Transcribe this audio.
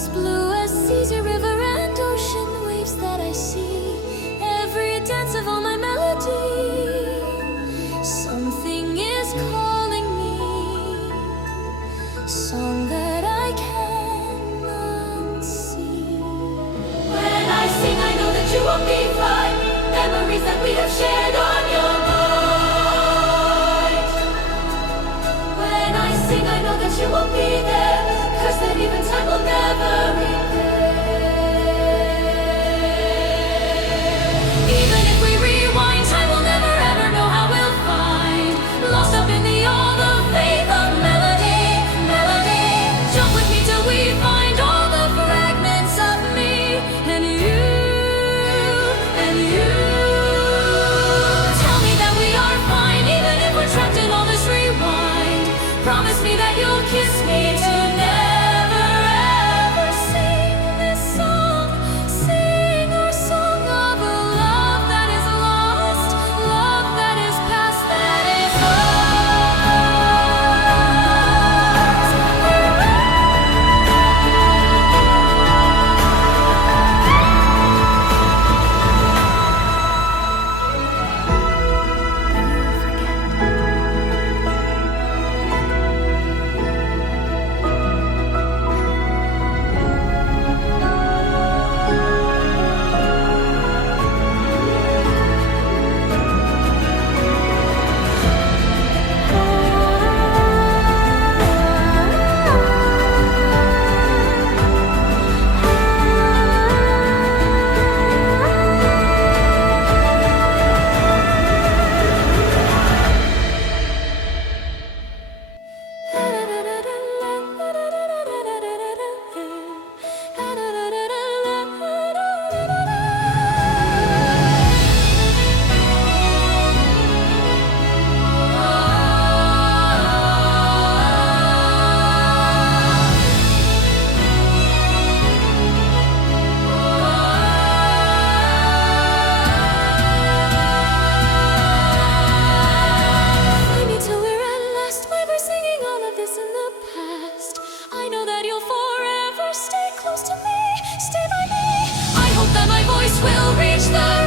as blue as seas, your river and ocean waves that I see. Every dance of all my melody, something is calling me. Song that I cannot see. When I sing, I know that you won't be fine. Memories that we have shared on your mind. When I sing, I know that you won't be there. Curse that even time will never repair. Even if we rewind, time will never ever know how we'll find. Lost up in the all of faith of melody, melody. Jump with me till we find all the fragments of me and you, and you. Tell me that we are fine, even if we're trapped in all this rewind. Promise me that you'll kiss me to never ever sing this song. Sing our song of a love that is lost, love that is past, that is will reach the